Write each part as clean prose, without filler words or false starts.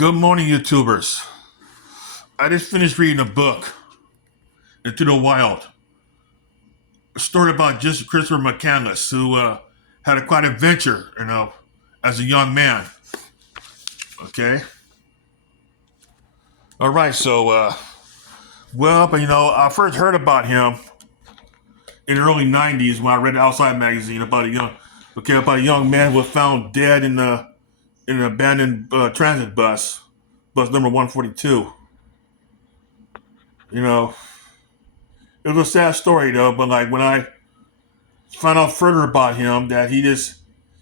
Good morning, YouTubers. I just finished reading a book, Into the Wild, a story about just Christopher McCandles, who had a quite adventure, as a young man. Okay. All right. I first heard about him in the early '90s when I read Outside magazine about a young man who was found dead in an abandoned transit bus number 142. You know, it was a sad story though, but like when I found out further about him that he's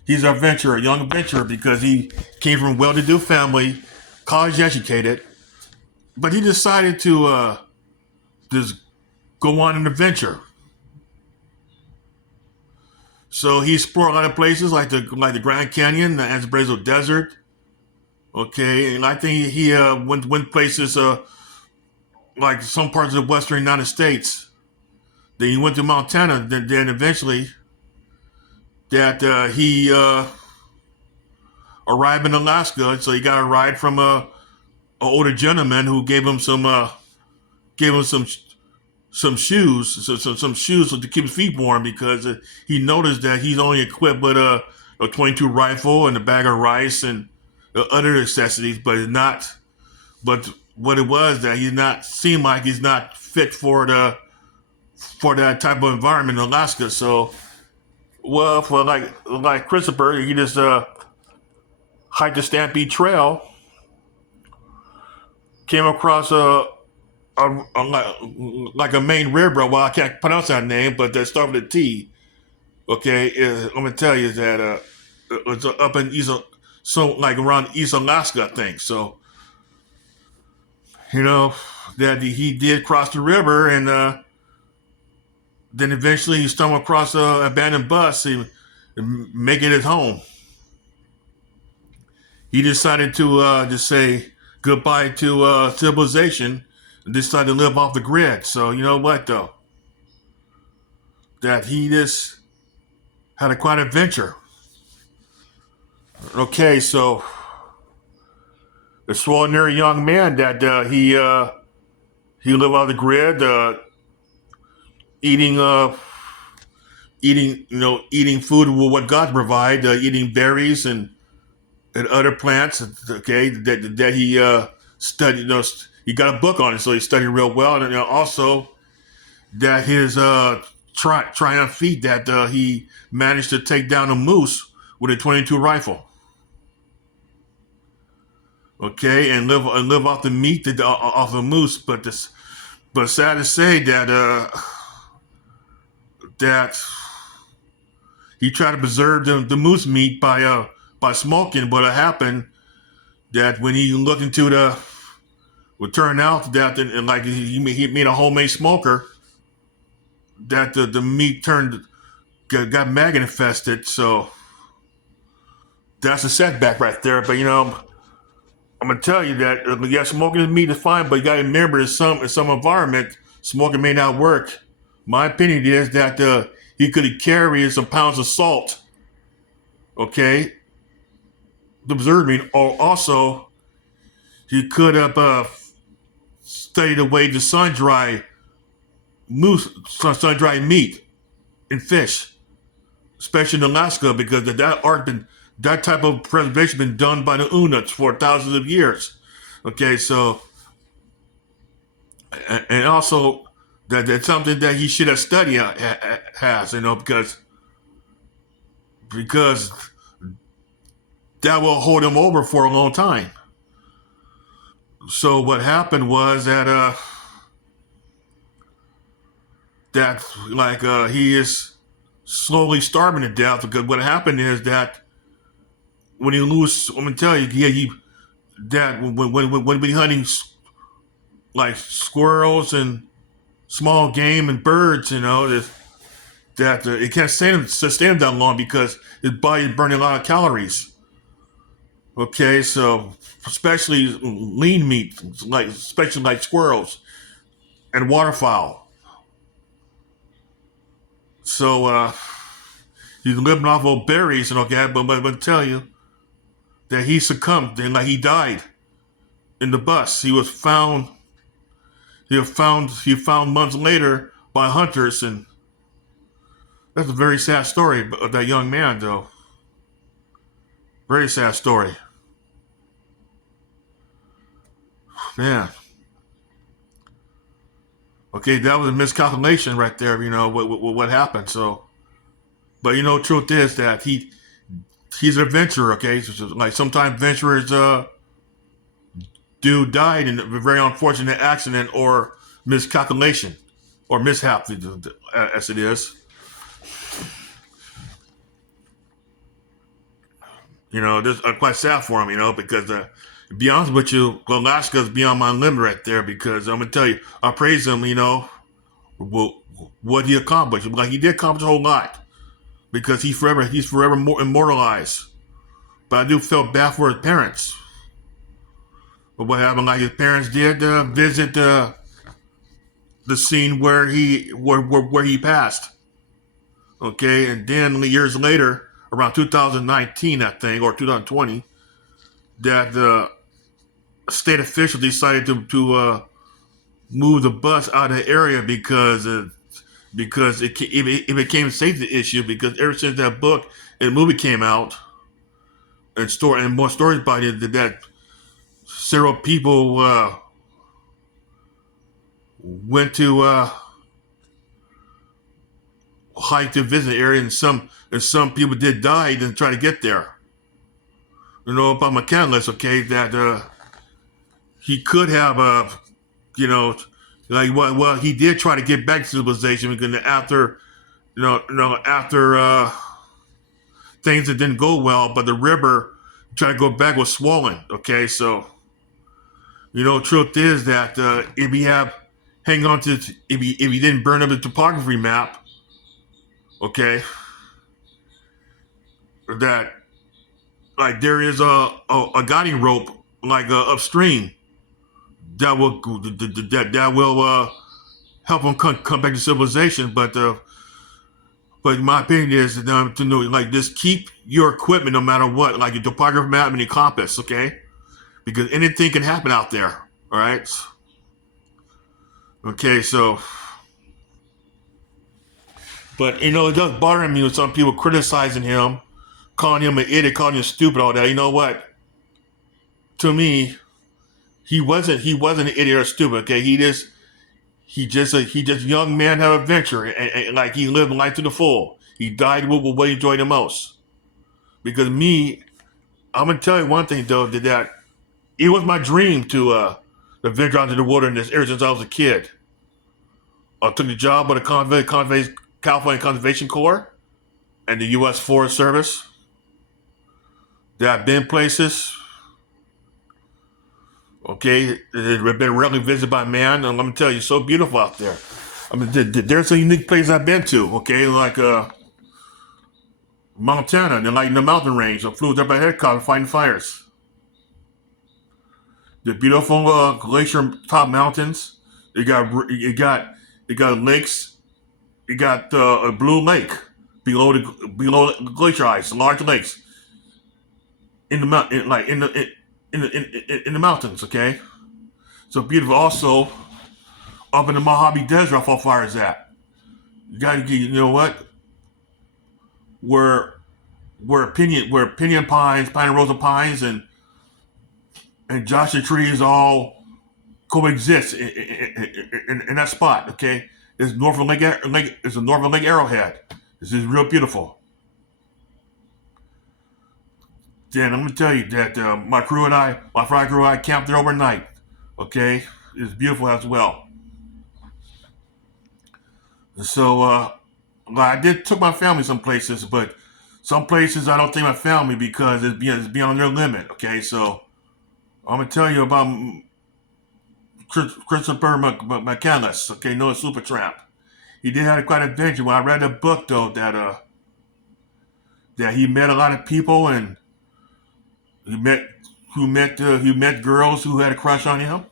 an adventurer, a young adventurer because he came from a well-to-do family, college educated, but he decided to just go on an adventure. So he explored a lot of places like the Grand Canyon, the Anza Desert. Okay, and I think he went places like some parts of the western United States. Then he went to Montana. Then eventually that he arrived in Alaska. So he got a ride from an older gentleman who gave him some shoes, some shoes to keep his feet warm because he noticed that he's only equipped with a 22 rifle and a bag of rice and other necessities, But what it was that he's not seemed like he's not fit for that type of environment in Alaska. So, well, for like Christopher, he just hiked the Stampede Trail, came across like a main river. Well, I can't pronounce that name, but they start with a T. Okay, I'm gonna tell you that it's up in East, so like around East Alaska, I think. So you know that he did cross the river, and then eventually he stumbled across an abandoned bus and make it his home. He decided to just say goodbye to civilization and decided to live off the grid. So you know what though? That he just had a quite adventure. Okay, so extraordinary young man that he lived off the grid, eating eating food with what God provide, eating berries and other plants. Okay, that he studied. He got a book on it, so he studied real well, and also that his triumph feat that he managed to take down a moose with a 22 rifle. Okay, and live off the meat off the moose, but sad to say that he tried to preserve the moose meat by smoking, but it happened that when he looked into would turn out that and like he made a homemade smoker that the meat got maggot infested. So that's a setback right there. But I'm gonna tell you that smoking meat is fine, but you gotta remember in some environment smoking may not work. My opinion is that he could have carried some pounds of salt. Okay, the preserve meat, or also he could have studied the way to sun dry meat and fish, especially in Alaska, because that type of preservation been done by the Unuts for thousands of years. Okay, so and also that's something that he should have studied has, because that will hold him over for a long time. So what happened was that he is slowly starving to death because what happened is that when you lose, I'm gonna tell you, that when we hunting like squirrels and small game and birds, that it can't sustain that long because his body is burning a lot of calories. Okay, so especially lean meat, especially like squirrels and waterfowl. So he's living off of berries and okay, but I tell you that he succumbed and like he died in the bus. He was found. He found months later by hunters, and that's a very sad story of that young man, though. Very sad story, man. Okay, that was a miscalculation right there. What happened. So, but truth is that he's an adventurer. Okay, so, like sometimes adventurers do died in a very unfortunate accident or miscalculation or mishap, as it is. This quite sad for him. Because to be honest with you, Alaska's beyond my limit right there. Because I'm gonna tell you, I praise him. What he accomplished. Like he did accomplish a whole lot because he's forever more immortalized. But I do feel bad for his parents. But what happened? Like his parents did visit the scene where he passed. Okay, and then years later, around 2019, I think, or 2020, that the state officials decided to move the bus out of the area because it became a safety issue. Because ever since that book and movie came out, and more stories about it, that several people went to hike to visit the area, and some people did die and try to get there. About McCandles, okay, that he could have you know like well he did try to get back to civilization because after after things that didn't go well, but the river tried to go back was swollen. Okay, so truth is that if you have hang on to if you didn't burn up the topography map, okay, that like there is a guiding rope like upstream that will help them come back to civilization. But my opinion is to know, like, just keep your equipment no matter what, like your topography map and your compass, okay? Because anything can happen out there. All right. Okay, so. But it does bother me with some people criticizing him, calling him an idiot, calling him stupid, all that. You know what? To me, he wasn't an idiot or stupid. Okay, he just a young man have adventure, and like he lived life to the full. He died with what he enjoyed the most. Because me, I'm gonna tell you one thing though, that it was my dream to venture out into the wilderness ever since I was a kid. I took the job with the California Conservation Corps and the U.S. Forest Service. There have been places, okay, that have been rarely visited by man, and let me tell you, so beautiful out there. I mean, there's a unique place I've been to, okay, like Montana, and like in the mountain range. I flew up ahead, fighting fires. The beautiful glacier top mountains. You got lakes. You got a blue lake below the glacier ice, large lakes in the mountain, like in the mountains. Okay, so beautiful. Also, up in the Mojave Desert, how far is that? You know what? Where pinyon pines, pine and rosa pines, and Joshua trees all coexist in that spot. Okay, it's north of Lake. It's a north of Lake Arrowhead. This is real beautiful. Then I'm gonna tell you that my fry crew and I camped there overnight. Okay, it's beautiful as well. So I did took my family some places, but some places I don't take my family because it's beyond their limit. Okay, so I'm gonna tell you about Christopher McCandles. Okay, no super tramp. He did have quite an adventure. When I read the book though, that he met a lot of people and he met girls who had a crush on him.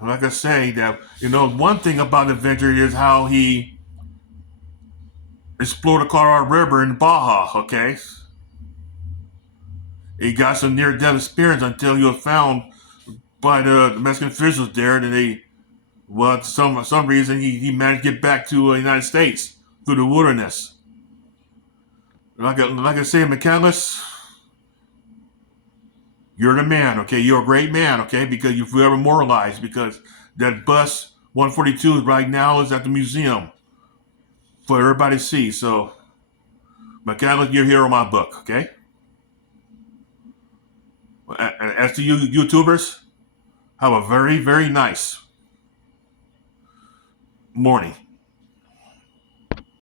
Like I say, that one thing about the adventure is how he explored the Colorado River in Baja. Okay, He got some near-death experience until he was found by the Mexican officials there, and they, well, for some reason, he managed to get back to the United States through the wilderness. Like I say, McCandles, you're the man, okay? You're a great man, okay? Because you're forever moralized. Because that bus 142 right now is at the museum for everybody to see. So, McCandles, you're here in my book, okay? As to you YouTubers, have a very, very nice morning.